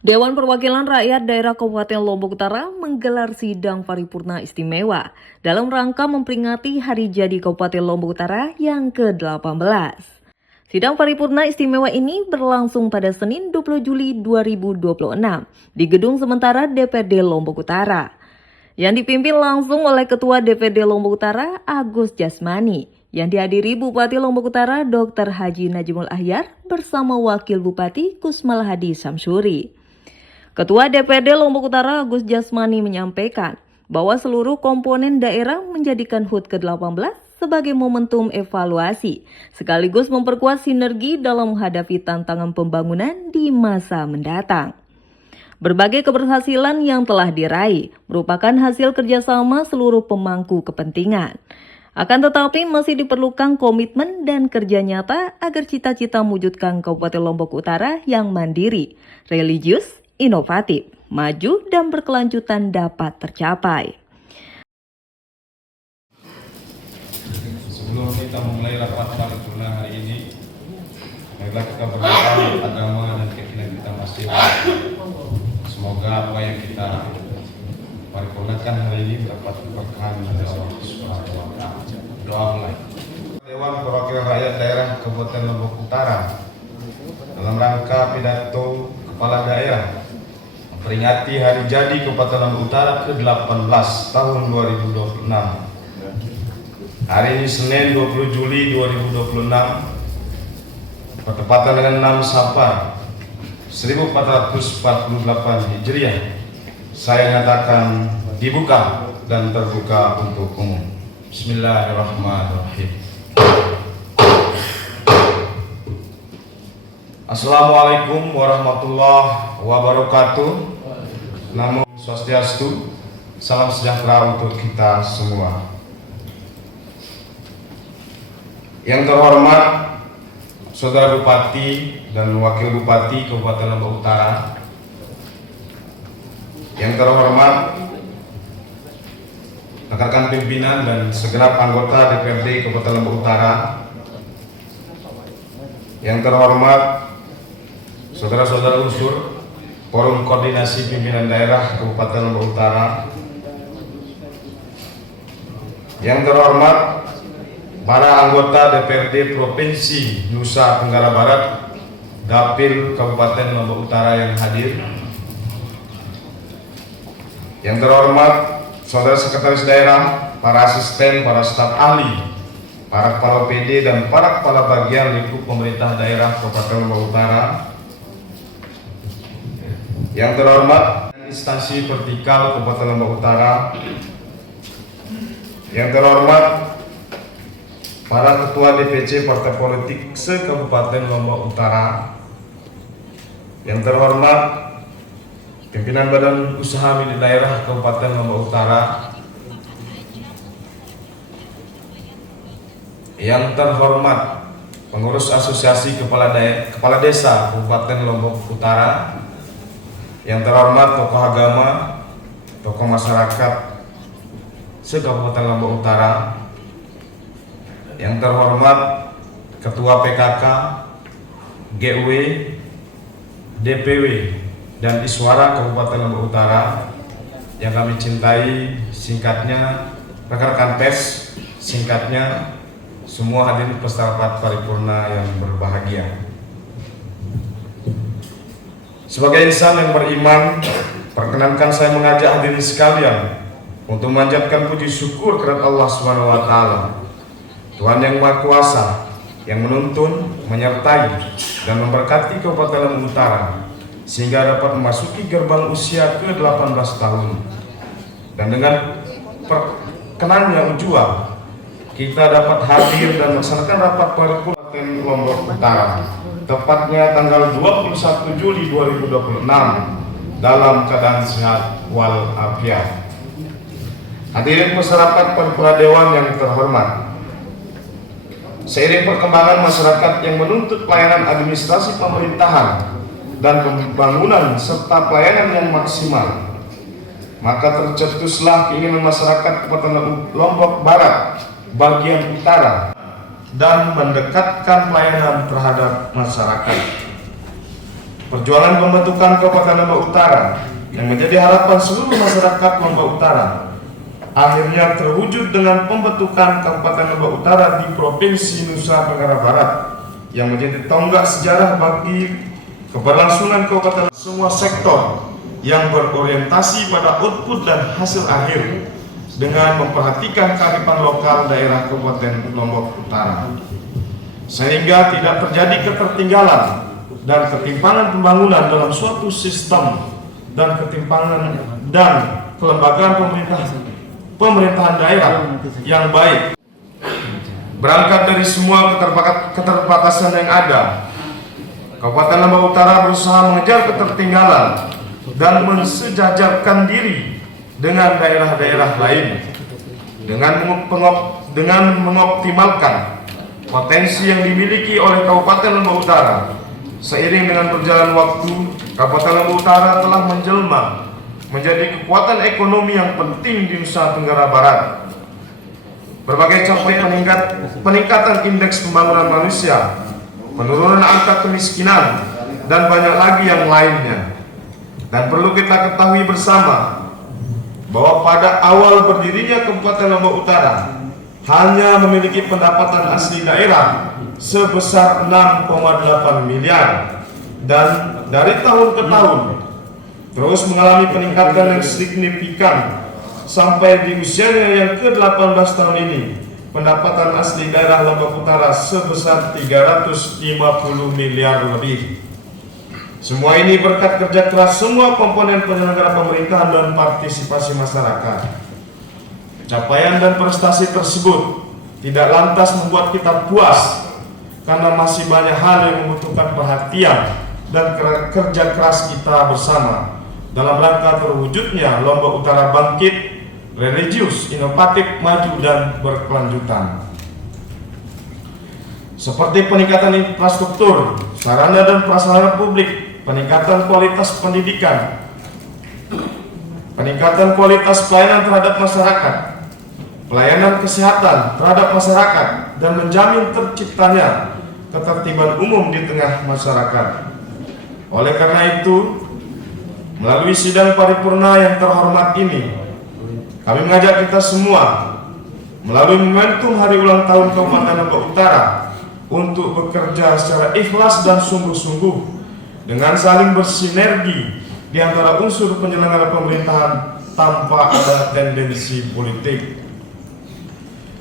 Dewan Perwakilan Rakyat Daerah Kabupaten Lombok Utara menggelar sidang paripurna istimewa dalam rangka memperingati Hari Jadi Kabupaten Lombok Utara yang ke-18. Sidang paripurna istimewa ini berlangsung pada Senin 20 Juli 2026 di Gedung Sementara DPRD Lombok Utara, yang dipimpin langsung oleh Ketua DPRD Lombok Utara Agus Jasmani, yang dihadiri Bupati Lombok Utara Dr. Haji Najimul Ahyar bersama Wakil Bupati Kusmal Hadi Samsuri. Ketua DPRD Lombok Utara Agus Jasmani menyampaikan bahwa seluruh komponen daerah menjadikan HUT ke-18 sebagai momentum evaluasi, sekaligus memperkuat sinergi dalam menghadapi tantangan pembangunan di masa mendatang. Berbagai keberhasilan yang telah diraih merupakan hasil kerjasama seluruh pemangku kepentingan. Akan tetapi masih diperlukan komitmen dan kerja nyata agar cita-cita mewujudkan Kabupaten Lombok Utara yang mandiri, religius, inovatif, maju, dan berkelanjutan dapat tercapai. Sebelum kita memulai rapat paripurna hari ini, marilah kita berdoa agama dan keyakinan kita masing. Semoga apa yang kita paripurnakan hari ini mendapat keberkahan dari Allah Subhanahu wa Ta'ala. Doa mulai. Dewan Perwakilan Rakyat Daerah Kabupaten Lombok Utara dalam rangka pidato kepala daerah memperingati Hari Jadi Kabupaten Lombok Utara ke-18 tahun 2026. Hari ini Senin 20 Juli 2026 bertepatan dengan 6 Safar 1448 Hijriah. Saya nyatakan dibuka dan terbuka untuk umum. Bismillahirrahmanirrahim. Assalamualaikum warahmatullahi wabarakatuh. Namo Swastiastu. Salam sejahtera untuk kita semua. Yang terhormat Saudara Bupati dan Wakil Bupati Kabupaten Lombok Utara, yang terhormat rekan-rekan pimpinan dan segenap anggota DPRD Kabupaten Lombok Utara, yang terhormat saudara-saudara unsur Forum Koordinasi Pimpinan Daerah Kabupaten Lombok Utara, yang terhormat para anggota DPRD Provinsi Nusa Tenggara Barat, Dapil Kabupaten Lombok Utara yang hadir, yang terhormat saudara sekretaris daerah, para asisten, para staf ahli, para kepala PD dan para kepala bagian lingkup pemerintah daerah Kabupaten Lombok Utara, yang terhormat instansi vertikal Kabupaten Lombok Utara, yang terhormat para ketua DPC partai politik se-Kabupaten Lombok Utara, yang terhormat pimpinan badan usaha milik daerah Kabupaten Lombok Utara, yang terhormat pengurus asosiasi kepala desa Kabupaten Lombok Utara, yang terhormat tokoh agama, tokoh masyarakat se-Kabupaten Lombok Utara, yang terhormat Ketua PKK, GW, DPW, dan Iswara Kabupaten Lombok Utara yang kami cintai, singkatnya rekan-rekan pers, singkatnya semua hadirin peserta rapat paripurna yang berbahagia. Sebagai insan yang beriman, perkenankan saya mengajak hadirin sekalian untuk memanjatkan puji syukur kepada Allah Subhanahu wa Ta'ala, Tuhan yang Maha Kuasa, yang menuntun, menyertai, dan memberkati Kabupaten Lombok Utara sehingga dapat memasuki gerbang usia ke-18 tahun. Dan dengan perkenan yang ujual, kita dapat hadir dan melaksanakan rapat paripurna Lombok Utara, tepatnya tanggal 21 Juli 2026 dalam keadaan sehat walafiat. Hadirin peserta rapat paripurna Dewan yang terhormat, seiring perkembangan masyarakat yang menuntut pelayanan administrasi pemerintahan dan pembangunan serta pelayanan yang maksimal, maka tercetuslah keinginan masyarakat Kabupaten Lombok Barat bagian utara dan mendekatkan pelayanan terhadap masyarakat. perjuangan pembentukan Kabupaten Lombok Utara yang menjadi harapan seluruh masyarakat Lombok Utara akhirnya terwujud dengan pembentukan Kabupaten Lombok Utara di Provinsi Nusa Tenggara Barat yang menjadi tonggak sejarah bagi keberlangsungan kabupaten. Semua sektor yang berorientasi pada output dan hasil akhir dengan memperhatikan kearifan lokal daerah Kabupaten Lombok Utara, sehingga tidak terjadi ketertinggalan dan ketimpangan pembangunan dalam suatu sistem dan ketimpangan dan kelembagaan pemerintahan daerah yang baik. Berangkat dari semua keterbatasan yang ada, Kabupaten Lombok Utara berusaha mengejar ketertinggalan dan mensejajarkan diri dengan daerah-daerah lain dengan mengoptimalkan potensi yang dimiliki oleh Kabupaten Lombok Utara. Seiring dengan berjalan waktu, Kabupaten Lombok Utara telah menjelma menjadi kekuatan ekonomi yang penting di Nusa Tenggara Barat. Berbagai capaian peningkatan indeks pembangunan manusia, penurunan angka kemiskinan, dan banyak lagi yang lainnya. Dan perlu kita ketahui bersama bahwa pada awal berdirinya Kabupaten Lombok Utara hanya memiliki pendapatan asli daerah sebesar 6,8 miliar dan dari tahun ke tahun terus mengalami peningkatan yang signifikan sampai di usianya yang ke-18 tahun ini pendapatan asli daerah Lombok Utara sebesar 350 miliar lebih. Semua ini berkat kerja keras semua komponen penyelenggara pemerintahan dan partisipasi masyarakat. Capaian dan prestasi tersebut tidak lantas membuat kita puas, karena masih banyak hal yang membutuhkan perhatian dan kerja keras kita bersama dalam rangka terwujudnya Lombok Utara bangkit, religius, inovatif, maju, dan berkelanjutan. Seperti peningkatan infrastruktur, sarana dan prasarana publik, peningkatan kualitas pendidikan, peningkatan kualitas pelayanan terhadap masyarakat, pelayanan kesehatan terhadap masyarakat, dan menjamin terciptanya ketertiban umum di tengah masyarakat. Oleh karena itu, melalui sidang paripurna yang terhormat ini, kami mengajak kita semua melalui momentum hari ulang tahun Kabupaten Lombok Utara untuk bekerja secara ikhlas dan sungguh-sungguh dengan saling bersinergi di antara unsur penyelenggara pemerintahan tanpa ada tendensi politik.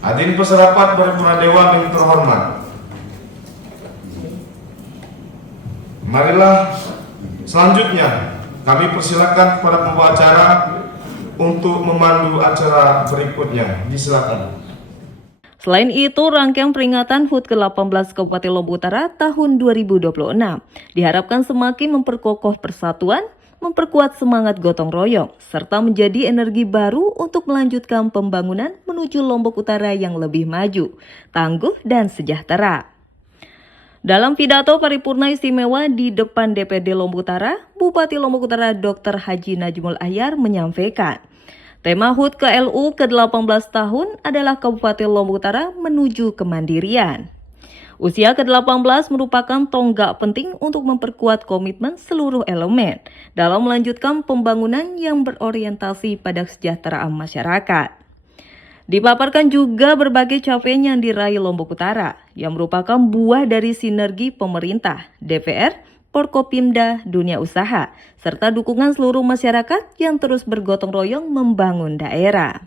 Hadirin peserta paripurna dewan yang terhormat, marilah selanjutnya kami persilakan kepada pembawa acara untuk memandu acara berikutnya. Disilakan. Selain itu, rangkaian peringatan HUT ke-18 Kabupaten Lombok Utara tahun 2026 diharapkan semakin memperkokoh persatuan, memperkuat semangat gotong royong, serta menjadi energi baru untuk melanjutkan pembangunan menuju Lombok Utara yang lebih maju, tangguh, dan sejahtera. Dalam pidato paripurna istimewa di depan DPD Lombok Utara, Bupati Lombok Utara Dr. Haji Najmul Ahyar menyampaikan, tema HUT ke-LU ke-18 tahun adalah Kabupaten Lombok Utara menuju kemandirian. Usia ke-18 merupakan tonggak penting untuk memperkuat komitmen seluruh elemen dalam melanjutkan pembangunan yang berorientasi pada kesejahteraan masyarakat. Dipaparkan juga berbagai capaian yang diraih Lombok Utara yang merupakan buah dari sinergi pemerintah, DPR, Forkopimda, dunia usaha, serta dukungan seluruh masyarakat yang terus bergotong royong membangun daerah.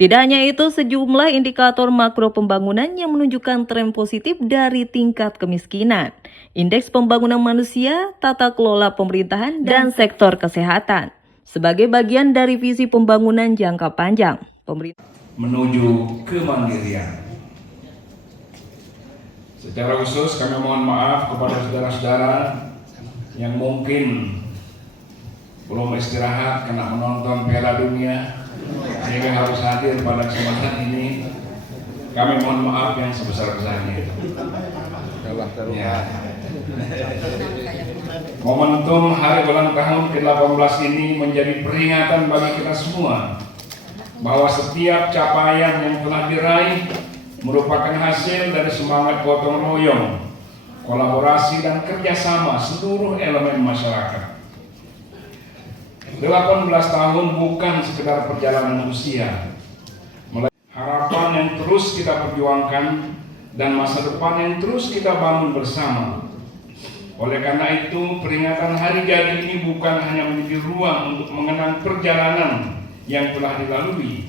Tidak hanya itu, sejumlah indikator makro pembangunan yang menunjukkan tren positif dari tingkat kemiskinan, indeks pembangunan manusia, tata kelola pemerintahan, dan sektor kesehatan. Sebagai bagian dari visi pembangunan jangka panjang, pemerintah menuju kemandirian. Secara khusus kami mohon maaf kepada saudara-saudara yang mungkin belum istirahat karena menonton Piala Dunia sehingga harus hadir pada kesempatan ini. Kami mohon maaf yang sebesar-besarnya. Ya. Momentum hari ulang tahun ke-18 ini menjadi peringatan bagi kita semua bahwa setiap capaian yang telah diraih merupakan hasil dari semangat gotong royong kolaborasi dan kerjasama seluruh elemen masyarakat. 18 tahun bukan sekedar perjalanan usia, harapan yang terus kita perjuangkan dan masa depan yang terus kita bangun bersama. Oleh karena itu, peringatan hari jadi ini bukan hanya menjadi ruang untuk mengenang perjalanan yang telah dilalui,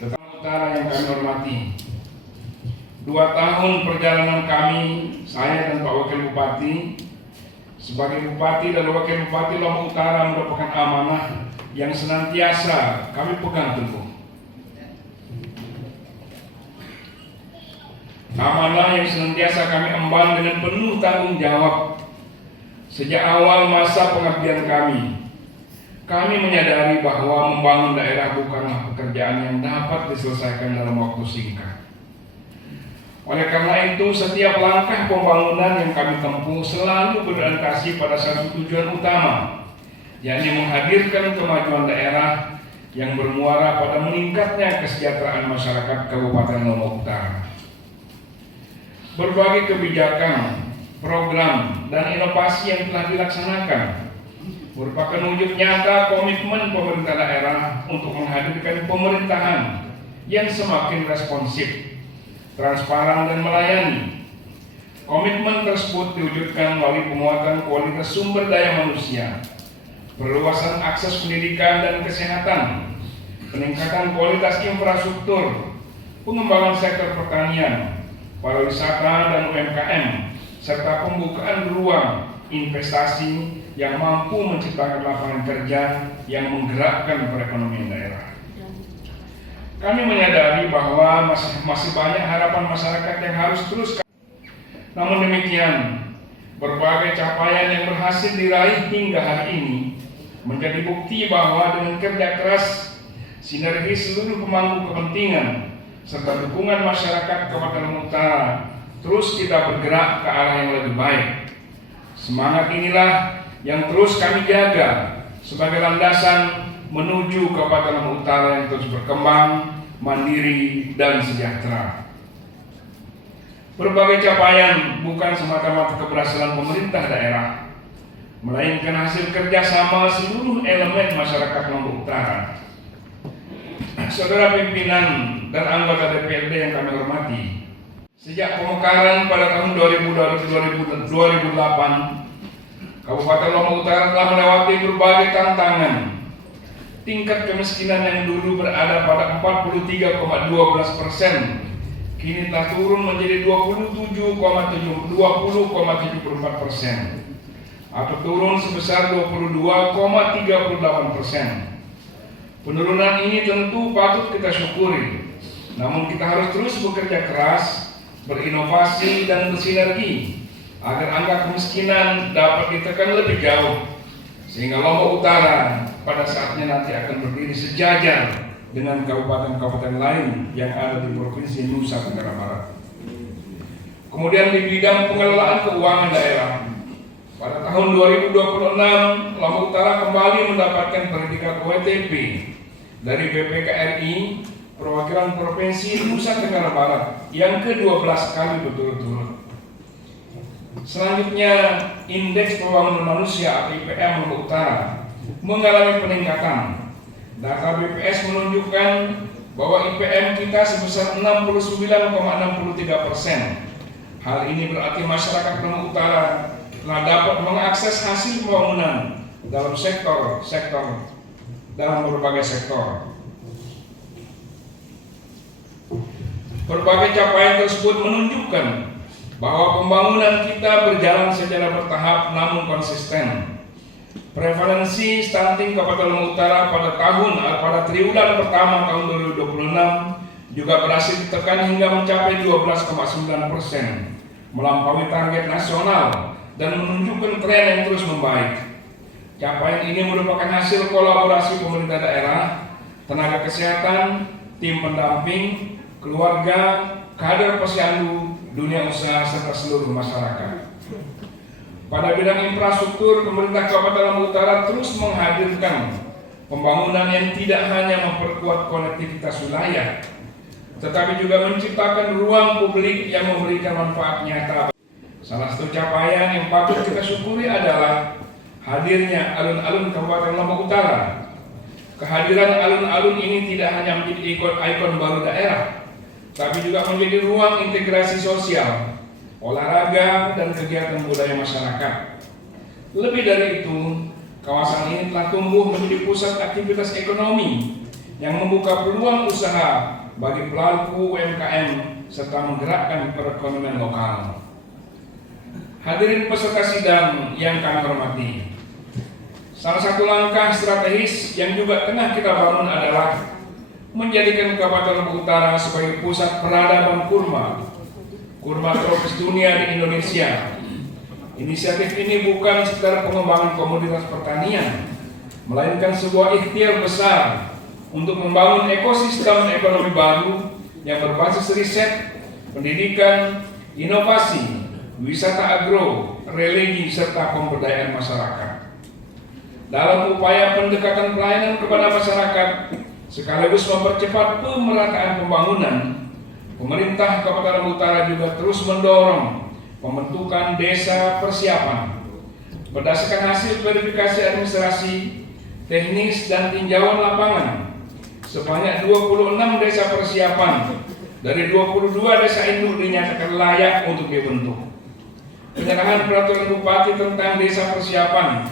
tetapi utara yang kami hormati. 2 tahun perjalanan kami, saya dan Pak Wakil Bupati, sebagai Bupati dan Wakil Bupati Lombok Utara merupakan amanah yang senantiasa kami pegang teguh. Amanah yang senantiasa kami emban dengan penuh tanggung jawab. Sejak awal masa pengabdian kami menyadari bahwa membangun daerah bukanlah pekerjaan yang dapat diselesaikan dalam waktu singkat. Oleh karena itu, setiap langkah pembangunan yang kami tempuh selalu berorientasi pada satu tujuan utama, yakni menghadirkan kemajuan daerah yang bermuara pada meningkatnya kesejahteraan masyarakat Kabupaten Lombok Utara. Berbagai kebijakan, program, dan inovasi yang telah dilaksanakan merupakan wujud nyata komitmen pemerintah daerah untuk menghadirkan pemerintahan yang semakin responsif, transparan, dan melayani. Komitmen tersebut diwujudkan melalui penguatan kualitas sumber daya manusia, perluasan akses pendidikan dan kesehatan, peningkatan kualitas infrastruktur, pengembangan sektor pertanian, pariwisata, dan UMKM, serta pembukaan ruang investasi yang mampu menciptakan lapangan kerja yang menggerakkan perekonomian daerah. Kami menyadari bahwa masih banyak harapan masyarakat yang harus terus. Namun demikian, berbagai capaian yang berhasil diraih hingga hari ini menjadi bukti bahwa dengan kerja keras, sinergi seluruh pemangku kepentingan, serta dukungan masyarakat Kabupaten Lombok Utara, terus kita bergerak ke arah yang lebih baik. Semangat inilah yang terus kami jaga sebagai landasan menuju Kabupaten Lombok Utara yang terus berkembang, mandiri, dan sejahtera. Berbagai capaian bukan semata-mata keberhasilan pemerintah daerah, melainkan hasil kerjasama seluruh elemen masyarakat Lombok Utara. Saudara pimpinan dan anggota DPRD yang kami hormati, sejak pemekaran pada tahun 2008, Kabupaten Lombok Utara telah melewati berbagai tantangan. Tingkat kemiskinan yang dulu berada pada 43,12%, kini telah turun menjadi 20,74%, atau turun sebesar 22,38%. Penurunan ini tentu patut kita syukuri, namun kita harus terus bekerja keras, berinovasi, dan bersinergi agar angka kemiskinan dapat ditekan lebih jauh, sehingga Lombok Utara pada saatnya nanti akan berdiri sejajar dengan kabupaten-kabupaten lain yang ada di Provinsi Nusa Tenggara Barat. Kemudian di bidang pengelolaan keuangan daerah, pada tahun 2026 Lombok Utara kembali mendapatkan predikat WTP dari BPKRI Perwakilan Provinsi Nusa Tenggara Barat yang ke-12 kali berturut-turut. Selanjutnya, Indeks Pembangunan Manusia atau IPM Lombok Utara mengalami peningkatan. Data BPS menunjukkan bahwa IPM kita sebesar 69,63%. Hal ini berarti masyarakat Lombok Utara telah dapat mengakses hasil pembangunan dalam berbagai sektor. Berbagai capaian tersebut menunjukkan bahwa pembangunan kita berjalan secara bertahap namun konsisten. Prevalensi stunting Kabupaten Lombok Utara pada triwulan pertama tahun 2026 juga berhasil ditekan hingga mencapai 12,9%, melampaui target nasional dan menunjukkan tren yang terus membaik. Capaian ini merupakan hasil kolaborasi pemerintah daerah, tenaga kesehatan, tim pendamping, keluarga, kader posyandu, dunia usaha, serta seluruh masyarakat. Pada bidang infrastruktur, pemerintah Kabupaten Lombok Utara terus menghadirkan pembangunan yang tidak hanya memperkuat konektivitas wilayah, tetapi juga menciptakan ruang publik yang memberikan manfaat nyata. Salah satu capaian yang patut kita syukuri adalah hadirnya alun-alun Kabupaten Lombok Utara. Kehadiran alun-alun ini tidak hanya menjadi ikon baru daerah, tapi juga menjadi ruang integrasi sosial, olahraga, dan kegiatan budaya masyarakat. Lebih dari itu, kawasan ini telah tumbuh menjadi pusat aktivitas ekonomi yang membuka peluang usaha bagi pelaku UMKM serta menggerakkan perekonomian lokal. Hadirin peserta sidang yang kami hormati, salah satu langkah strategis yang juga tengah kita bangun adalah menjadikan Kabupaten Lombok Utara sebagai pusat peradaban kurma tropis dunia di Indonesia. Inisiatif ini bukan sekedar pengembangan komoditas pertanian, melainkan sebuah ikhtiar besar untuk membangun ekosistem ekonomi baru yang berbasis riset, pendidikan, inovasi, wisata agro, religi, serta pemberdayaan masyarakat. Dalam upaya pendekatan pelayanan kepada masyarakat sekaligus mempercepat pemerataan pembangunan, pemerintah Kabupaten Lombok Utara juga terus mendorong pembentukan desa persiapan. Berdasarkan hasil verifikasi administrasi, teknis, dan tinjauan lapangan, sebanyak 26 desa persiapan dari 22 desa induk dinyatakan layak untuk dibentuk. Penyerahan peraturan bupati tentang desa persiapan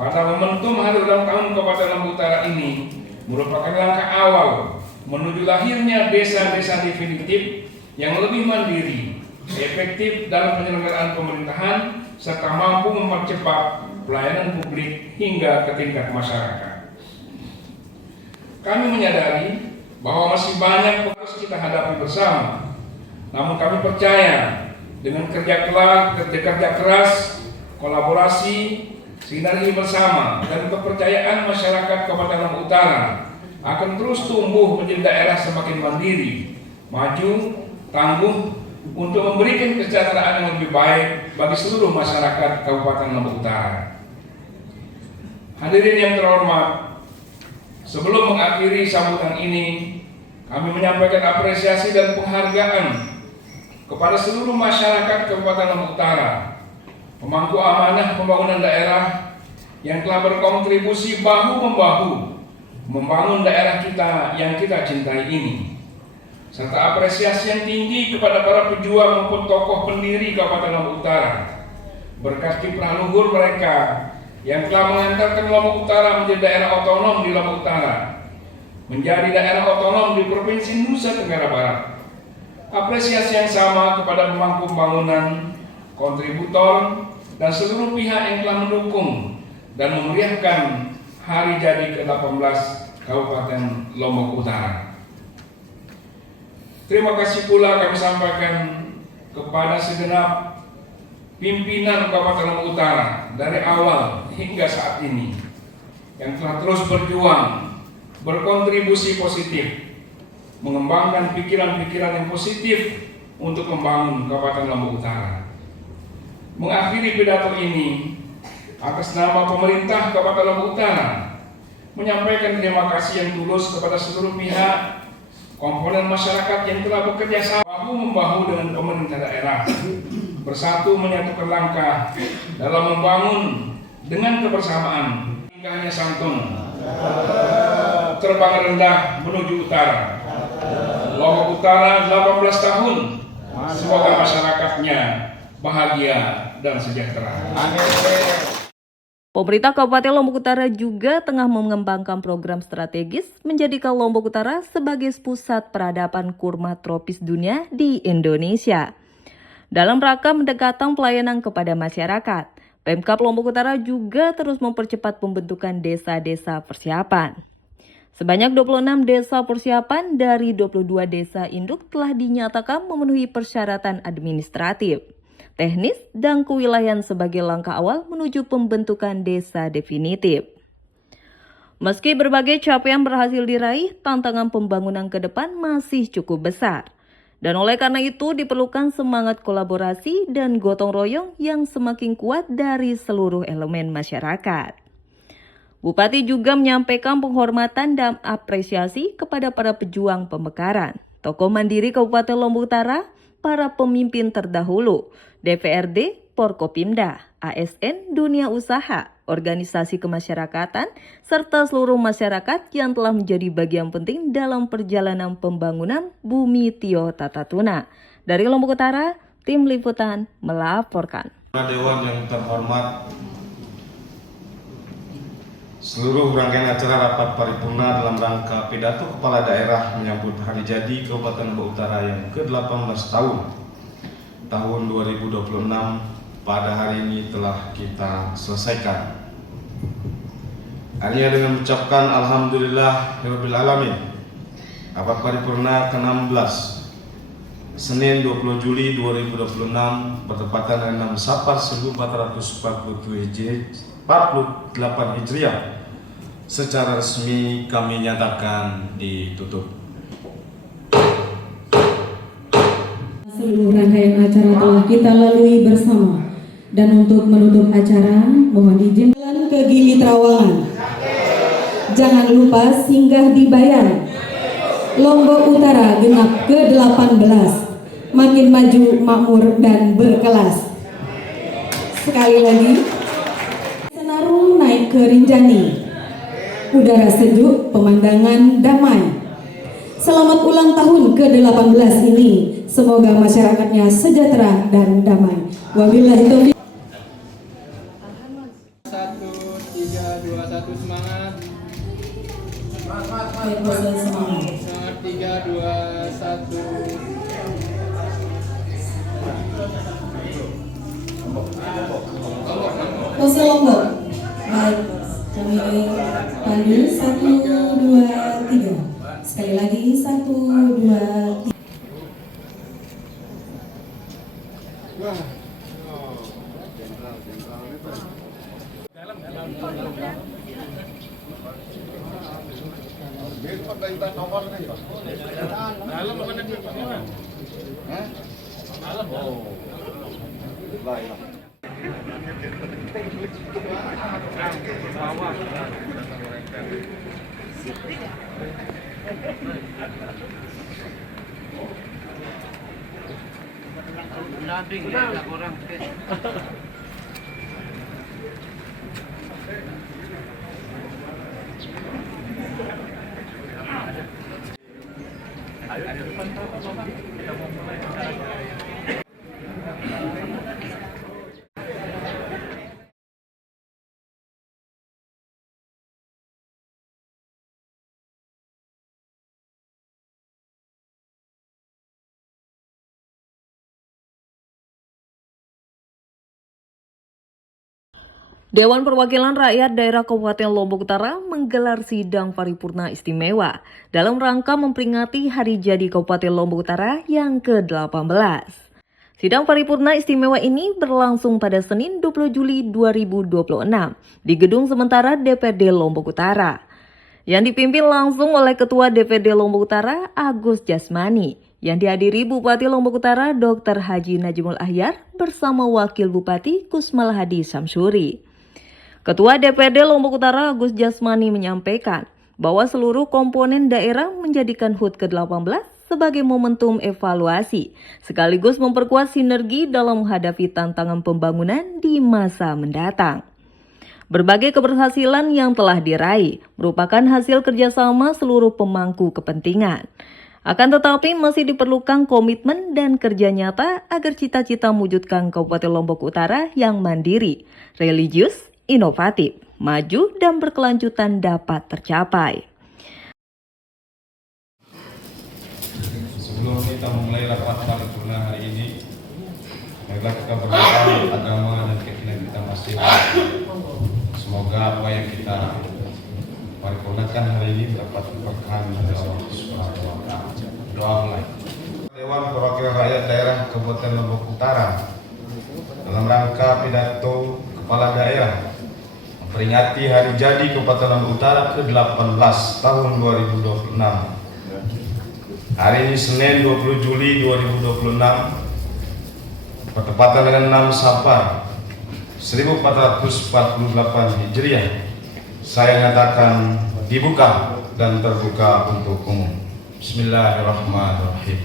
pada momentum Hari Ulang Tahun Kabupaten Lombok Utara ini merupakan langkah awal menuju lahirnya desa-desa definitif yang lebih mandiri, efektif dalam penyelenggaraan pemerintahan, serta mampu mempercepat pelayanan publik hingga ke tingkat masyarakat. Kami menyadari bahwa masih banyak fokus kita hadapi bersama, namun kami percaya dengan kerja keras, kolaborasi, sinergi bersama, dan kepercayaan masyarakat Kabupaten Lombok Utara akan terus tumbuh menjadi daerah semakin mandiri, maju, tangguh untuk memberikan kesejahteraan yang lebih baik bagi seluruh masyarakat Kabupaten Lombok Utara. Hadirin yang terhormat, sebelum mengakhiri sambutan ini, kami menyampaikan apresiasi dan penghargaan kepada seluruh masyarakat Kabupaten Lombok Utara, pemangku amanah pembangunan daerah yang telah berkontribusi bahu-membahu membangun daerah kita yang kita cintai ini, serta apresiasi yang tinggi kepada para pejuang maupun tokoh pendiri Kabupaten Lombok Utara. Berkat kiprah luhur mereka yang telah mengantarkan Lombok Utara menjadi daerah otonom di Lombok Utara, menjadi daerah otonom di Provinsi Nusa Tenggara Barat. Apresiasi yang sama kepada pemangku pembangunan, kontributor, dan seluruh pihak yang telah mendukung dan memeriahkan hari jadi ke-18 Kabupaten Lombok Utara. Terima kasih pula kami sampaikan kepada segenap pimpinan Kabupaten Lombok Utara dari awal hingga saat ini yang telah terus berjuang, berkontribusi positif, mengembangkan pikiran-pikiran yang positif untuk membangun Kabupaten Lombok Utara. Mengakhiri pidato ini, atas nama pemerintah Kabupaten Lombok Utara, menyampaikan terima kasih yang tulus kepada seluruh pihak, komponen masyarakat yang telah bekerja sama bahu-membahu dengan pemerintah daerah, bersatu menyatukan langkah dalam membangun dengan kebersamaan. Tingkahnya santun, terbang rendah menuju utara. Lombok Utara 18 tahun, semoga masyarakatnya bahagia dan sejahtera. Amin. Pemerintah Kabupaten Lombok Utara juga tengah mengembangkan program strategis menjadikan Lombok Utara sebagai pusat peradaban kurma tropis dunia di Indonesia. Dalam rangka mendekatkan pelayanan kepada masyarakat, Pemkab Lombok Utara juga terus mempercepat pembentukan desa-desa persiapan. Sebanyak 26 desa persiapan dari 22 desa induk telah dinyatakan memenuhi persyaratan administratif, teknis, dan kewilayahan sebagai langkah awal menuju pembentukan desa definitif. Meski berbagai capaian berhasil diraih, tantangan pembangunan ke depan masih cukup besar. Dan oleh karena itu diperlukan semangat kolaborasi dan gotong royong yang semakin kuat dari seluruh elemen masyarakat. Bupati juga menyampaikan penghormatan dan apresiasi kepada para pejuang pemekaran, tokoh mandiri Kabupaten Lombok Utara, para pemimpin terdahulu, DPRD, Forkopimda, ASN, dunia usaha, organisasi kemasyarakatan, serta seluruh masyarakat yang telah menjadi bagian penting dalam perjalanan pembangunan Bumi Tio Tatatuna. Dari Lombok Utara, tim liputan melaporkan. Dewan yang terhormat, seluruh rangkaian acara rapat paripurna dalam rangka pidato kepala daerah menyambut hari jadi Kabupaten Lombok Utara yang ke-18 tahun 2026 pada hari ini telah kita selesaikan. Hanya dengan mengucapkan Alhamdulillahirabbil alamin. Rapat paripurna ke-16 Senin 20 Juli 2026 bertepatan dengan 6 Safar 1447 Hijriah secara resmi kami nyatakan ditutup. Seluruh rangkaian acara telah kita lalui bersama, dan untuk menutup acara mohon izin jalan ke Gili Trawangan. Jangan lupa singgah di Bayan. Lombok Utara genap ke-18. Makin maju, makmur, dan berkelas. Sekali lagi, Senaru naik ke Rinjani. Udara sejuk, pemandangan damai. Selamat ulang tahun ke-18 ini. Semoga masyarakatnya sejahtera dan damai. Wabillahi taufiq. 1, 3, 2, 1, semangat. Semangat. Semangat, 3, 2, 1. Pose Lombok. Baik, kami panggil 1, 2, 3. Sekali lagi 1, 2, 3. Wah. Dewan Perwakilan Rakyat Daerah Kabupaten Lombok Utara menggelar sidang paripurna istimewa dalam rangka memperingati Hari Jadi Kabupaten Lombok Utara yang ke-18. Sidang paripurna istimewa ini berlangsung pada Senin 20 Juli 2026 di Gedung Sementara DPRD Lombok Utara, yang dipimpin langsung oleh Ketua DPRD Lombok Utara Agus Jasmani, yang dihadiri Bupati Lombok Utara Dr. Haji Najimul Ahyar bersama Wakil Bupati Kusmal Hadi Samsuri. Ketua DPRD Lombok Utara Agus Jasmani menyampaikan bahwa seluruh komponen daerah menjadikan HUT ke-18 sebagai momentum evaluasi, sekaligus memperkuat sinergi dalam menghadapi tantangan pembangunan di masa mendatang. Berbagai keberhasilan yang telah diraih merupakan hasil kerjasama seluruh pemangku kepentingan. Akan tetapi masih diperlukan komitmen dan kerja nyata agar cita-cita mewujudkan Kabupaten Lombok Utara yang mandiri, religius, inovatif, maju, dan berkelanjutan dapat tercapai. Sebelum kita memulai rapat paripurna hari ini, marilah kita berdoa agama dan keyakinan kita masing-masing. Semoga apa yang kita paripurnakan hari ini dapat berkenan dari Allah Subhanahu wa Ta'ala. Doa mulai. Dewan Perwakilan Rakyat Daerah Kabupaten Lombok Utara dalam rangka pidato kepala daerah memperingati Hari Jadi Kabupaten Lombok Utara ke-18 tahun 2026. Hari ini Senin 20 Juli 2026 bertepatan dengan 6 Safar 1448 Hijriah. Saya nyatakan dibuka dan terbuka untuk umum. Bismillahirrahmanirrahim.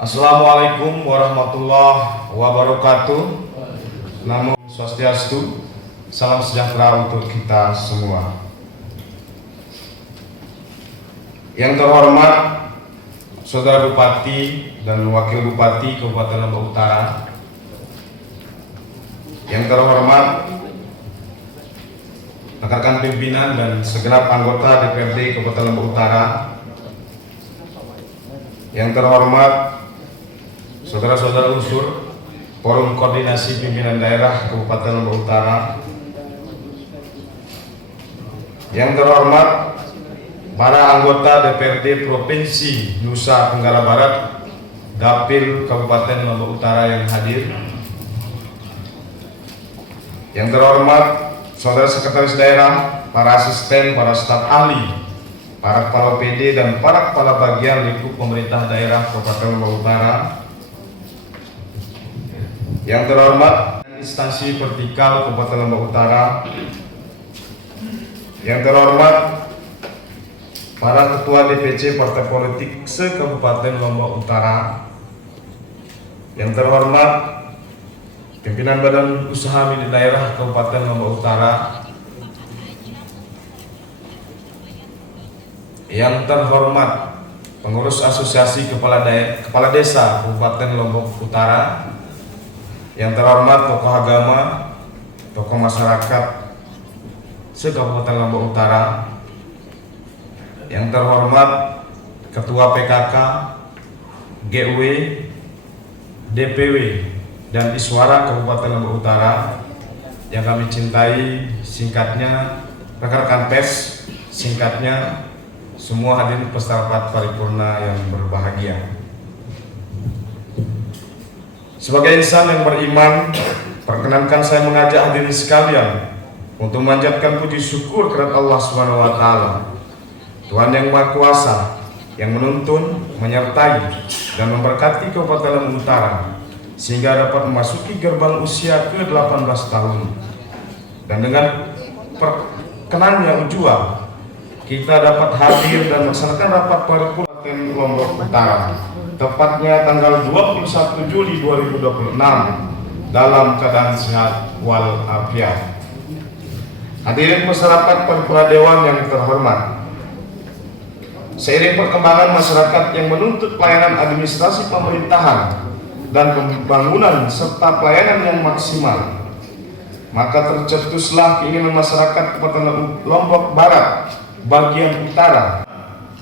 Assalamualaikum warahmatullahi wabarakatuh. Namo Swastiastu. Salam sejahtera untuk kita semua. Yang terhormat Saudara Bupati dan Wakil Bupati Kabupaten Lombok Utara. Yang terhormat rekan-rekan pimpinan dan segenap anggota DPRD Kabupaten Lombok Utara. Yang terhormat saudara-saudara unsur Forum Koordinasi Pimpinan Daerah Kabupaten Lombok Utara. Yang terhormat para anggota DPRD Provinsi Nusa Tenggara Barat, Dapil Kabupaten Lombok Utara yang hadir. Yang terhormat saudara sekretaris daerah, para asisten, para staf ahli, para kepala PD dan para kepala bagian lingkup pemerintah daerah Kabupaten Lombok Utara. Yang terhormat instansi vertikal Kabupaten Lombok Utara. Yang terhormat para ketua DPC partai politik se-Kabupaten Lombok Utara. Yang terhormat pimpinan badan usaha milik daerah Kabupaten Lombok Utara. Yang terhormat pengurus asosiasi kepala desa Kabupaten Lombok Utara. Yang terhormat tokoh agama, tokoh masyarakat se-Kabupaten Lombok Utara. Yang terhormat ketua PKK, GW, DPW dan Iswara Kabupaten Lombok Utara yang kami cintai, singkatnya rekan-rekan pers, singkatnya semua hadirin peserta rapat paripurna yang berbahagia. Sebagai insan yang beriman, perkenankan saya mengajak hadirin sekalian untuk memanjatkan puji syukur kepada Allah Subhanahu wa taala, Tuhan yang Maha Kuasa, yang menuntun, menyertai dan memberkati Kabupaten Lombok Utara sehingga dapat memasuki gerbang usia ke-18 tahun. Dan dengan perkenannya ujua, kita dapat hadir dan melaksanakan rapat paripurna Kabupaten Lombok Utara, tepatnya tanggal 21 Juli 2026 dalam keadaan sehat walafiat. Hadirin masyarakat paripurna dewan yang terhormat, seiring perkembangan masyarakat yang menuntut pelayanan administrasi pemerintahan dan pembangunan serta pelayanan yang maksimal, maka tercetuslah keinginan masyarakat Kabupaten Lombok Barat bagian utara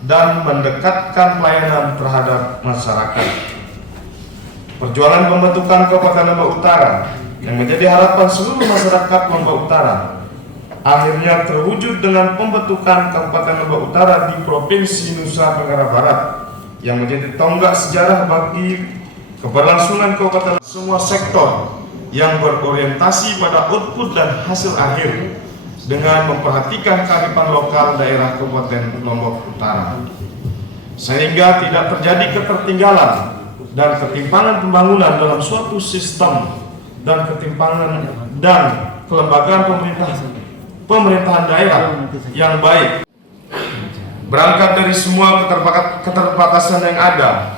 dan mendekatkan pelayanan terhadap masyarakat. Perjuangan pembentukan Kabupaten Lombok Utara yang menjadi harapan seluruh masyarakat Lombok Utara akhirnya terwujud dengan pembentukan Kabupaten Lombok Utara di Provinsi Nusa Tenggara Barat yang menjadi tonggak sejarah bagi keberlangsungan Kabupaten. Semua sektor yang berorientasi pada output dan hasil akhir dengan memperhatikan kearifan lokal daerah Kabupaten Lombok Utara, sehingga tidak terjadi ketertinggalan dan ketimpangan pembangunan dalam suatu sistem dan ketimpangan dan kelembagaan pemerintahan daerah yang baik. Berangkat dari semua keterbatasan yang ada,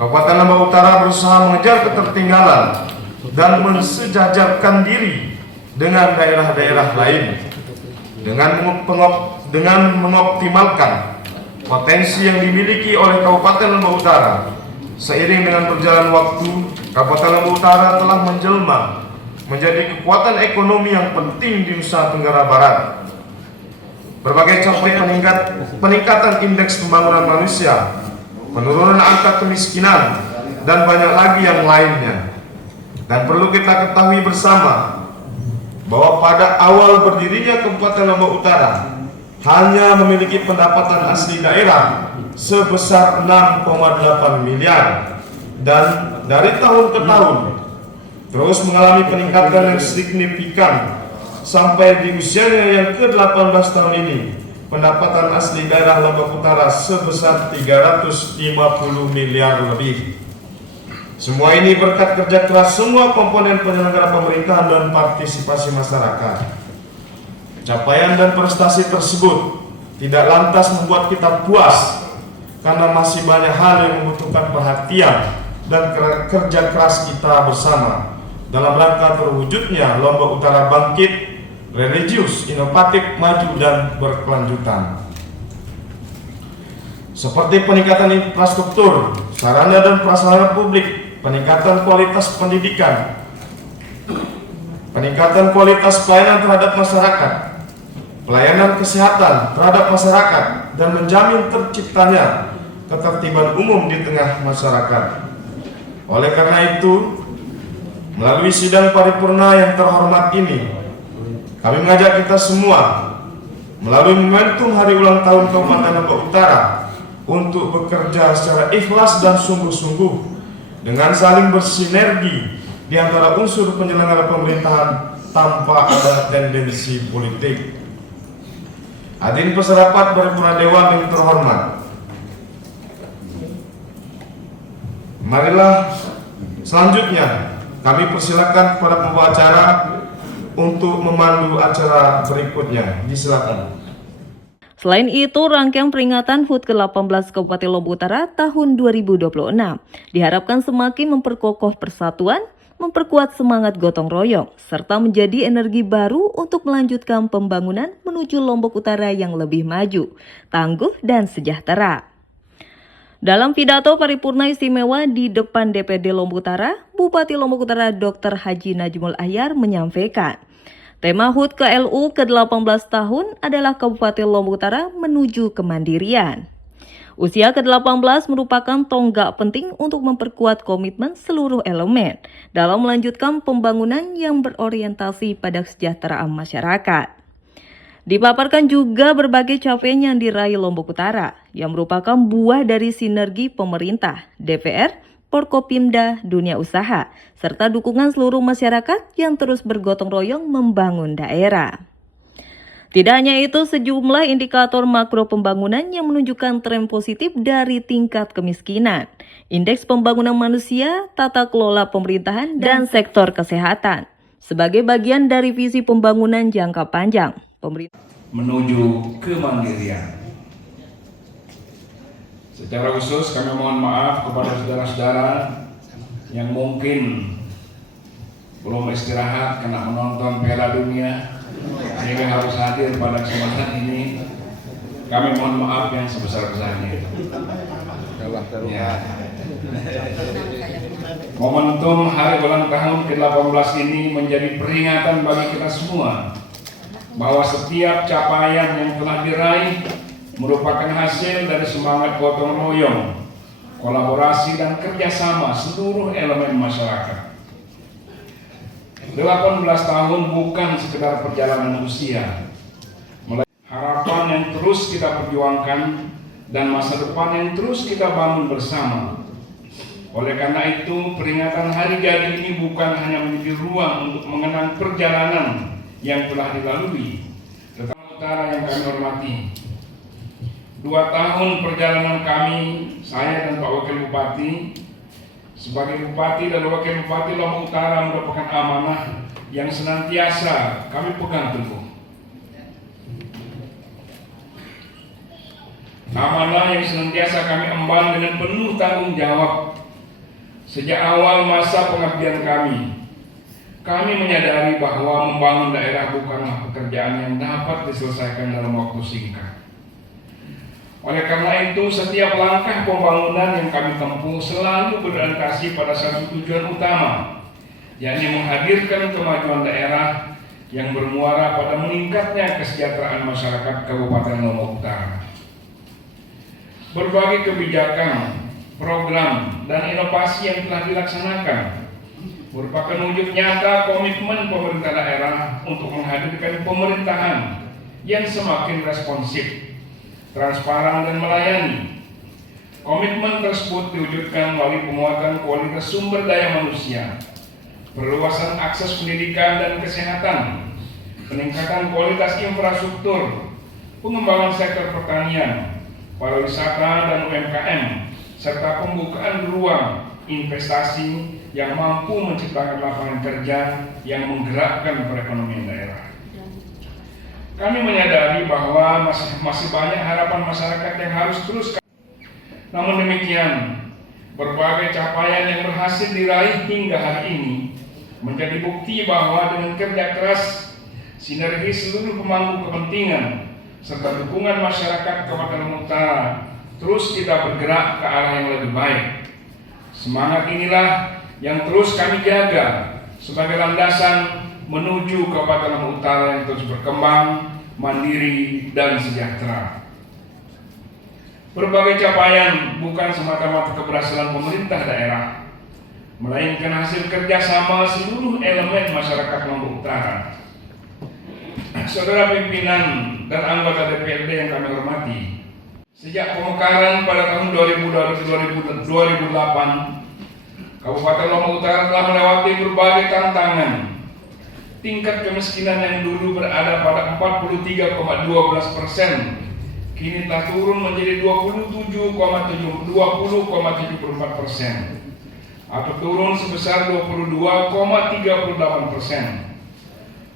Kabupaten Lombok Utara berusaha mengejar ketertinggalan dan mensejajarkan diri dengan daerah-daerah lain dengan mengoptimalkan potensi yang dimiliki oleh Kabupaten Lombok Utara. Seiring dengan berjalan waktu, Kabupaten Lombok Utara telah menjelma menjadi kekuatan ekonomi yang penting di Nusa Tenggara Barat. Berbagai capaian peningkatan indeks pembangunan manusia, penurunan angka kemiskinan, dan banyak lagi yang lainnya. Dan perlu kita ketahui bersama bahwa pada awal berdirinya Kabupaten Lombok Utara hanya memiliki pendapatan asli daerah sebesar 6,8 miliar dan dari tahun ke tahun terus mengalami peningkatan yang signifikan sampai di usianya yang ke-18 tahun ini pendapatan asli daerah Lombok Utara sebesar 350 miliar lebih. Semua ini berkat kerja keras semua komponen penyelenggara pemerintahan dan partisipasi masyarakat. Capaian dan prestasi tersebut tidak lantas membuat kita puas, karena masih banyak hal yang membutuhkan perhatian dan kerja keras kita bersama dalam rangka terwujudnya Lombok Utara bangkit, religius, inovatif, maju, dan berkelanjutan. Seperti peningkatan infrastruktur, sarana dan prasarana publik, peningkatan kualitas pendidikan, peningkatan kualitas pelayanan terhadap masyarakat, pelayanan kesehatan terhadap masyarakat, dan menjamin terciptanya ketertiban umum di tengah masyarakat. Oleh karena itu, melalui sidang paripurna yang terhormat ini, kami mengajak kita semua melalui momentum hari ulang tahun Kabupaten Lombok Utara untuk bekerja secara ikhlas dan sungguh-sungguh dengan saling bersinergi di antara unsur penyelenggara pemerintahan tanpa ada tendensi politik. Hadirin peserta paripurna dewan yang terhormat, marilah selanjutnya kami persilakan kepada pembawa acara untuk memandu acara berikutnya. Disilakan. Selain itu, rangkaian peringatan HUT ke-18 Kabupaten Lombok Utara tahun 2026 diharapkan semakin memperkokoh persatuan, memperkuat semangat gotong royong, serta menjadi energi baru untuk melanjutkan pembangunan menuju Lombok Utara yang lebih maju, tangguh, dan sejahtera. Dalam pidato paripurna istimewa di depan DPD Lombok Utara, Bupati Lombok Utara Dr. Haji Najmul Ahyar menyampaikan, tema HUT ke-LU ke-18 tahun adalah Kabupaten Lombok Utara menuju kemandirian. Usia ke-18 merupakan tonggak penting untuk memperkuat komitmen seluruh elemen dalam melanjutkan pembangunan yang berorientasi pada kesejahteraan masyarakat. Dipaparkan juga berbagai capaian yang diraih Lombok Utara yang merupakan buah dari sinergi pemerintah, DPR, Forkopimda, dunia usaha, serta dukungan seluruh masyarakat yang terus bergotong royong membangun daerah. Tidak hanya itu, sejumlah indikator makro pembangunan yang menunjukkan tren positif dari tingkat kemiskinan, indeks pembangunan manusia, tata kelola pemerintahan, dan sektor kesehatan. Sebagai bagian dari visi pembangunan jangka panjang, pemerintah menuju kemandirian. Secara khusus kami mohon maaf kepada saudara-saudara yang mungkin belum istirahat karena menonton Piala Dunia sehingga harus hadir pada kesempatan ini. Kami mohon maaf yang sebesar-besarnya. Ya. Momentum hari ulang tahun ke-18 ini menjadi peringatan bagi kita semua bahwa setiap capaian yang telah diraih merupakan hasil dari semangat gotong royong, kolaborasi dan kerjasama seluruh elemen masyarakat. 18 tahun bukan sekedar perjalanan usia, harapan yang terus kita perjuangkan dan masa depan yang terus kita bangun bersama. Oleh karena itu, peringatan hari jadi ini bukan hanya menjadi ruang untuk mengenang perjalanan yang telah dilalui, tetapi utara yang kami hormati. 2 tahun perjalanan kami, saya dan Pak Wakil Bupati, sebagai Bupati dan Wakil Bupati Lombok Utara merupakan amanah yang senantiasa kami pegang teguh. Amanah yang senantiasa kami emban dengan penuh tanggung jawab. Sejak awal masa pengabdian kami menyadari bahwa membangun daerah bukanlah pekerjaan yang dapat diselesaikan dalam waktu singkat. Oleh karena itu, setiap langkah pembangunan yang kami tempuh selalu berorientasi pada satu tujuan utama, yakni menghadirkan kemajuan daerah yang bermuara pada meningkatnya kesejahteraan masyarakat Kabupaten Lombok Utara. Berbagai kebijakan, program, dan inovasi yang telah dilaksanakan merupakan wujud nyata komitmen pemerintah daerah untuk menghadirkan pemerintahan yang semakin responsif, transparan, dan melayani. Komitmen tersebut diwujudkan melalui penguatan kualitas sumber daya manusia, perluasan akses pendidikan dan kesehatan, peningkatan kualitas infrastruktur, pengembangan sektor pertanian, pariwisata, dan UMKM, serta pembukaan ruang investasi yang mampu menciptakan lapangan kerja yang menggerakkan perekonomian daerah. Kami menyadari bahwa masih banyak harapan masyarakat yang harus terus Namun demikian, berbagai capaian yang berhasil diraih hingga hari ini menjadi bukti bahwa dengan kerja keras, sinergi seluruh pemangku kepentingan, serta dukungan masyarakat Kabupaten Lombok Utara, terus kita bergerak ke arah yang lebih baik. Semangat inilah yang terus kami jaga sebagai landasan menuju Kabupaten Lombok Utara yang terus berkembang, mandiri, dan sejahtera. Berbagai capaian bukan semata-mata keberhasilan pemerintah daerah, melainkan hasil kerjasama seluruh elemen masyarakat Lombok Utara. Saudara pimpinan dan anggota DPRD yang kami hormati, sejak pemekaran pada tahun 2008, Kabupaten Lombok Utara telah melewati berbagai tantangan. Tingkat kemiskinan yang dulu berada pada 43,12%, kini telah turun menjadi 20,74%, atau turun sebesar 22,38%.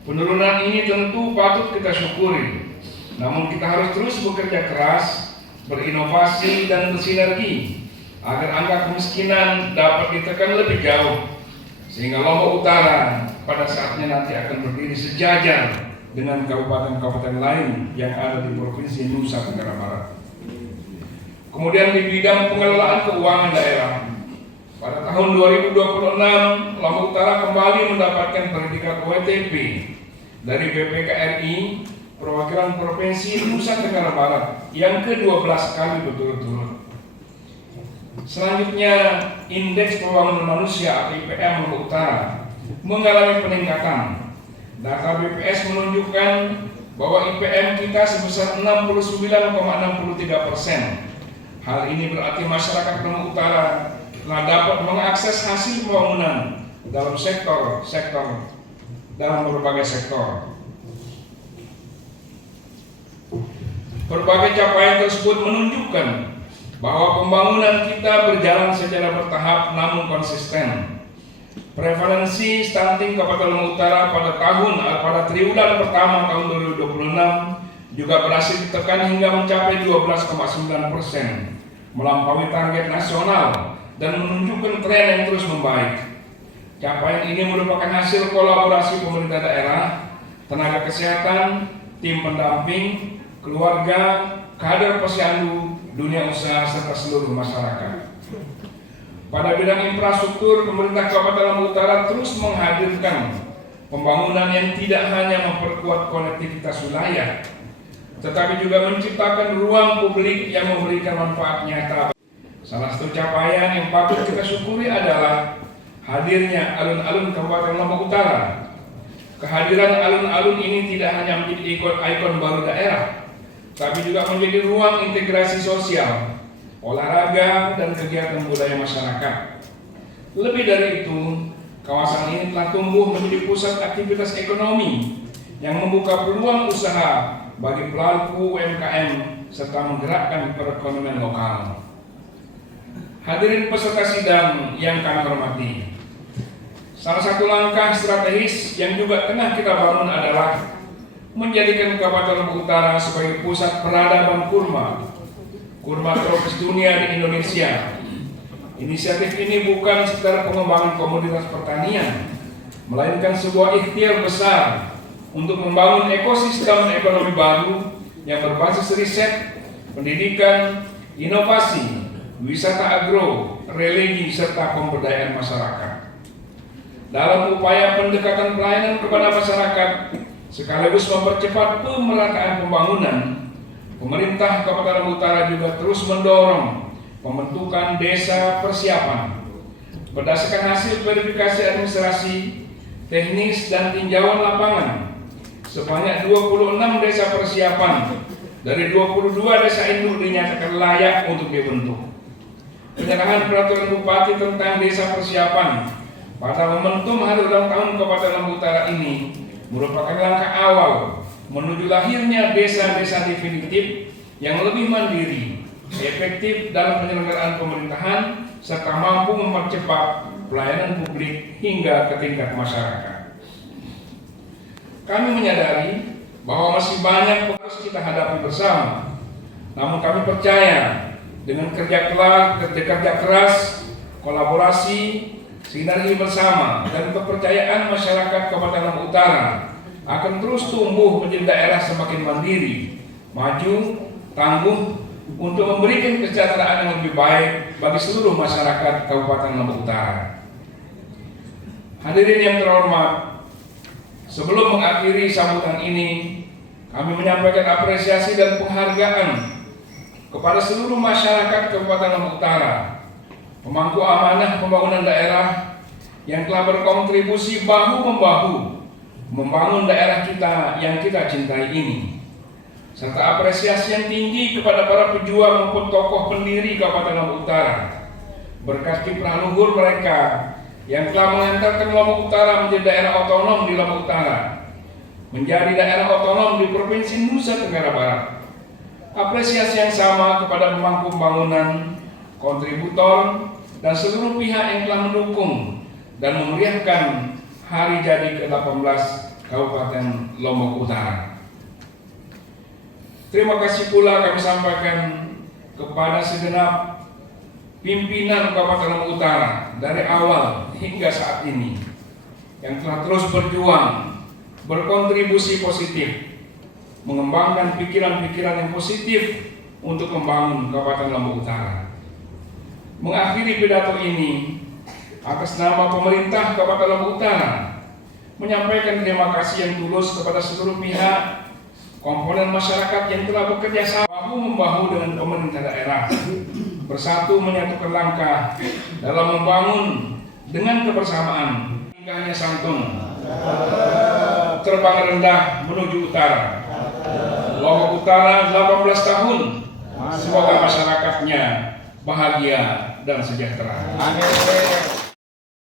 Penurunan ini tentu patut kita syukuri, namun kita harus terus bekerja keras, berinovasi, dan bersinergi agar angka kemiskinan dapat ditekan lebih jauh, sehingga Lombok Utara pada saatnya nanti akan berdiri sejajar dengan kabupaten-kabupaten lain yang ada di Provinsi Nusa Tenggara Barat. Kemudian di bidang pengelolaan keuangan daerah, pada tahun 2026 Lombok Utara kembali mendapatkan predikat WTP dari BPKRI Perwakilan Provinsi Nusa Tenggara Barat yang ke-12 kali berturut-turut. Selanjutnya, Indeks Pembangunan Manusia atau IPM Lombok Utara mengalami peningkatan. Data BPS menunjukkan bahwa IPM kita sebesar 69,63%. Hal ini berarti masyarakat Lombok Utara telah dapat mengakses hasil pembangunan dalam berbagai sektor. Berbagai capaian tersebut menunjukkan bahwa pembangunan kita berjalan secara bertahap namun konsisten. Prevalensi stunting Kabupaten Lombok Utara pada triwulan pertama tahun 2026 juga berhasil ditekan hingga mencapai 12,9%, melampaui target nasional dan menunjukkan tren yang terus membaik. Capaian ini merupakan hasil kolaborasi pemerintah daerah, tenaga kesehatan, tim pendamping, keluarga, kader posyandu, dunia usaha, serta seluruh masyarakat. Pada bidang infrastruktur, pemerintah Kabupaten Lombok Utara terus menghadirkan pembangunan yang tidak hanya memperkuat konektivitas wilayah, tetapi juga menciptakan ruang publik yang memberikan manfaat nyata. Salah satu capaian yang patut kita syukuri adalah hadirnya alun-alun Kabupaten Lombok Utara. Kehadiran alun-alun ini tidak hanya menjadi ikon baru daerah, tapi juga menjadi ruang integrasi sosial, olahraga, dan kegiatan budaya masyarakat. Lebih dari itu, kawasan ini telah tumbuh menjadi pusat aktivitas ekonomi yang membuka peluang usaha bagi pelaku UMKM serta menggerakkan perekonomian lokal. Hadirin peserta sidang yang kami hormati, salah satu langkah strategis yang juga tengah kita bangun adalah menjadikan Kabupaten Lombok Utara sebagai pusat peradaban kurma tropis dunia di Indonesia. Inisiatif ini bukan sekedar pengembangan komoditas pertanian, melainkan sebuah ikhtiar besar untuk membangun ekosistem ekonomi baru yang berbasis riset, pendidikan, inovasi, wisata agro, religi, serta pemberdayaan masyarakat. Dalam upaya pendekatan pelayanan kepada masyarakat sekaligus mempercepat pemerataan pembangunan, pemerintah Kabupaten Lombok Utara juga terus mendorong pembentukan desa persiapan. Berdasarkan hasil verifikasi administrasi, teknis, dan tinjauan lapangan, sebanyak 26 desa persiapan dari 22 desa induk dinyatakan layak untuk dibentuk. Penyerahan peraturan bupati tentang desa persiapan pada momentum hari ulang tahun Kabupaten Lombok Utara ini merupakan langkah awal menuju lahirnya desa-desa definitif yang lebih mandiri, efektif dalam penyelenggaraan pemerintahan, serta mampu mempercepat pelayanan publik hingga ke tingkat masyarakat. Kami menyadari bahwa masih banyak yang harus kita hadapi bersama, namun kami percaya dengan kerja keras, kolaborasi, sinergi bersama, dan kepercayaan masyarakat Kabupaten Lombok Utara akan terus tumbuh menjadi daerah semakin mandiri, maju, tangguh untuk memberikan kesejahteraan yang lebih baik bagi seluruh masyarakat Kabupaten Lombok Utara. Hadirin yang terhormat, sebelum mengakhiri sambutan ini, kami menyampaikan apresiasi dan penghargaan kepada seluruh masyarakat Kabupaten Lombok Utara, pemangku amanah pembangunan daerah yang telah berkontribusi bahu-membahu membangun daerah kita yang kita cintai ini, serta apresiasi yang tinggi kepada para pejuang maupun tokoh pendiri Kabupaten Lombok Utara berkat kiprah luhur mereka yang telah mengantarkan Lombok Utara menjadi daerah otonom di Lombok Utara, menjadi daerah otonom di Provinsi Nusa Tenggara Barat. Apresiasi yang sama kepada pemangku pembangunan, kontributor, dan seluruh pihak yang telah mendukung dan memeriahkan hari jadi ke-18 Kabupaten Lombok Utara. Terima kasih pula kami sampaikan kepada segenap pimpinan Kabupaten Lombok Utara dari awal hingga saat ini yang telah terus berjuang, berkontribusi positif, mengembangkan pikiran-pikiran yang positif untuk membangun Kabupaten Lombok Utara. Mengakhiri pidato ini, atas nama pemerintah Kabupaten Lombok Utara, menyampaikan terima kasih yang tulus kepada seluruh pihak, komponen masyarakat yang telah bekerja sama bahu-membahu dengan pemerintah daerah, bersatu menyatukan langkah dalam membangun dengan kebersamaan. Tingkahnya santun, terbang rendah menuju utara. Lombok Utara 18 tahun. Semoga masyarakatnya bahagia dan sejahtera.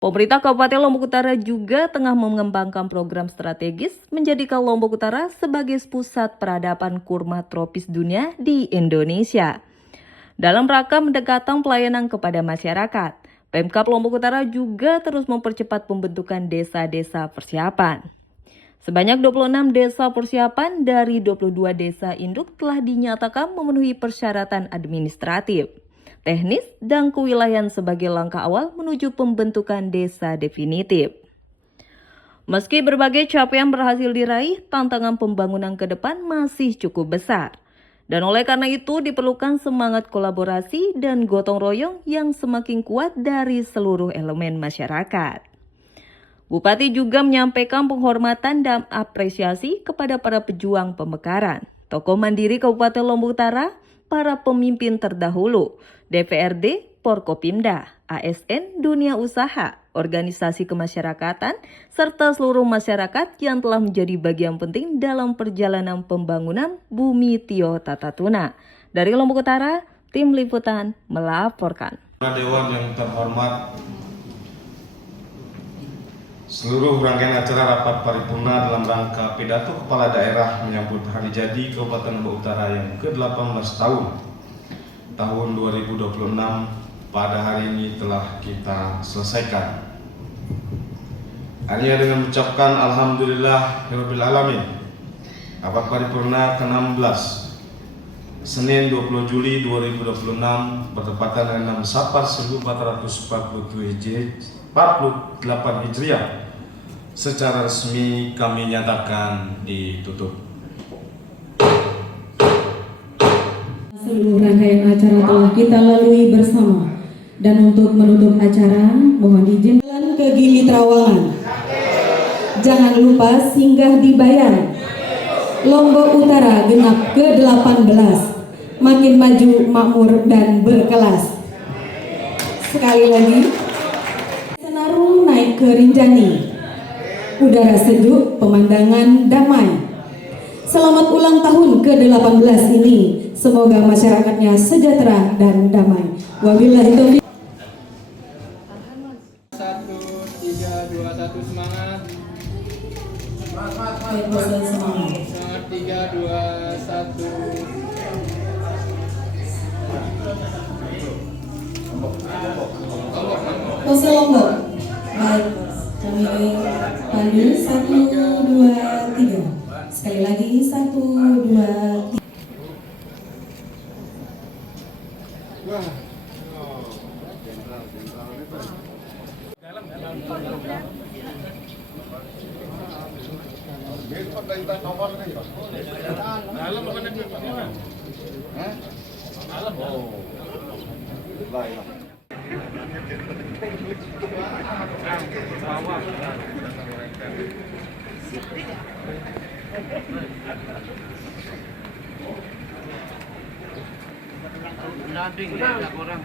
Pemerintah Kabupaten Lombok Utara juga tengah mengembangkan program strategis menjadikan Lombok Utara sebagai pusat peradaban kurma tropis dunia di Indonesia. Dalam rangka mendekatkan pelayanan kepada masyarakat, Pemkab Lombok Utara juga terus mempercepat pembentukan desa-desa persiapan. Sebanyak 26 desa persiapan dari 22 desa induk telah dinyatakan memenuhi persyaratan administratif, teknis, dan kewilayahan sebagai langkah awal menuju pembentukan desa definitif. Meski berbagai capaian berhasil diraih, tantangan pembangunan ke depan masih cukup besar. Dan oleh karena itu diperlukan semangat kolaborasi dan gotong royong yang semakin kuat dari seluruh elemen masyarakat. Bupati juga menyampaikan penghormatan dan apresiasi kepada para pejuang pemekaran, tokoh mandiri Kabupaten Lombok Utara, para pemimpin terdahulu, DPRD, Porkopimda, ASN, dunia usaha, organisasi kemasyarakatan, serta seluruh masyarakat yang telah menjadi bagian penting dalam perjalanan pembangunan Bumi Tio Tatatuna. Dari Lombok Utara, tim liputan melaporkan. Dewan yang terhormat, seluruh rangkaian acara rapat paripurna dalam rangka pidato kepala daerah menyambut hari jadi Kabupaten Lombok Utara yang ke-18 tahun 2026 pada hari ini telah kita selesaikan. Hanya dengan mengucapkan Alhamdulillahirabbil alamin. Rapat paripurna ke-16 Senin 20 Juli 2026 bertepatan dengan 6 Safar 1448 Hijriah secara resmi kami nyatakan ditutup. Seluruh rangkaian acara telah kita lalui bersama. Dan untuk menutup acara, mohon izin jalan ke Gili Trawangan. Jangan lupa singgah di Bayan. Lombok Utara genap ke-18. Makin maju, makmur, dan berkelas. Sekali lagi, Senaru naik ke Rinjani. Udara sejuk, pemandangan damai. Selamat ulang tahun ke-18 ini. Semoga masyarakatnya sejahtera dan damai. Wabillahi taufiq. 1, 3, 2, 1, semangat. Semangat 3, 2, 1. Pose Lombok. Baik, kami panggil 1, 2, 3. Sekali lagi 1, 2, 3. Landing ya, kurang.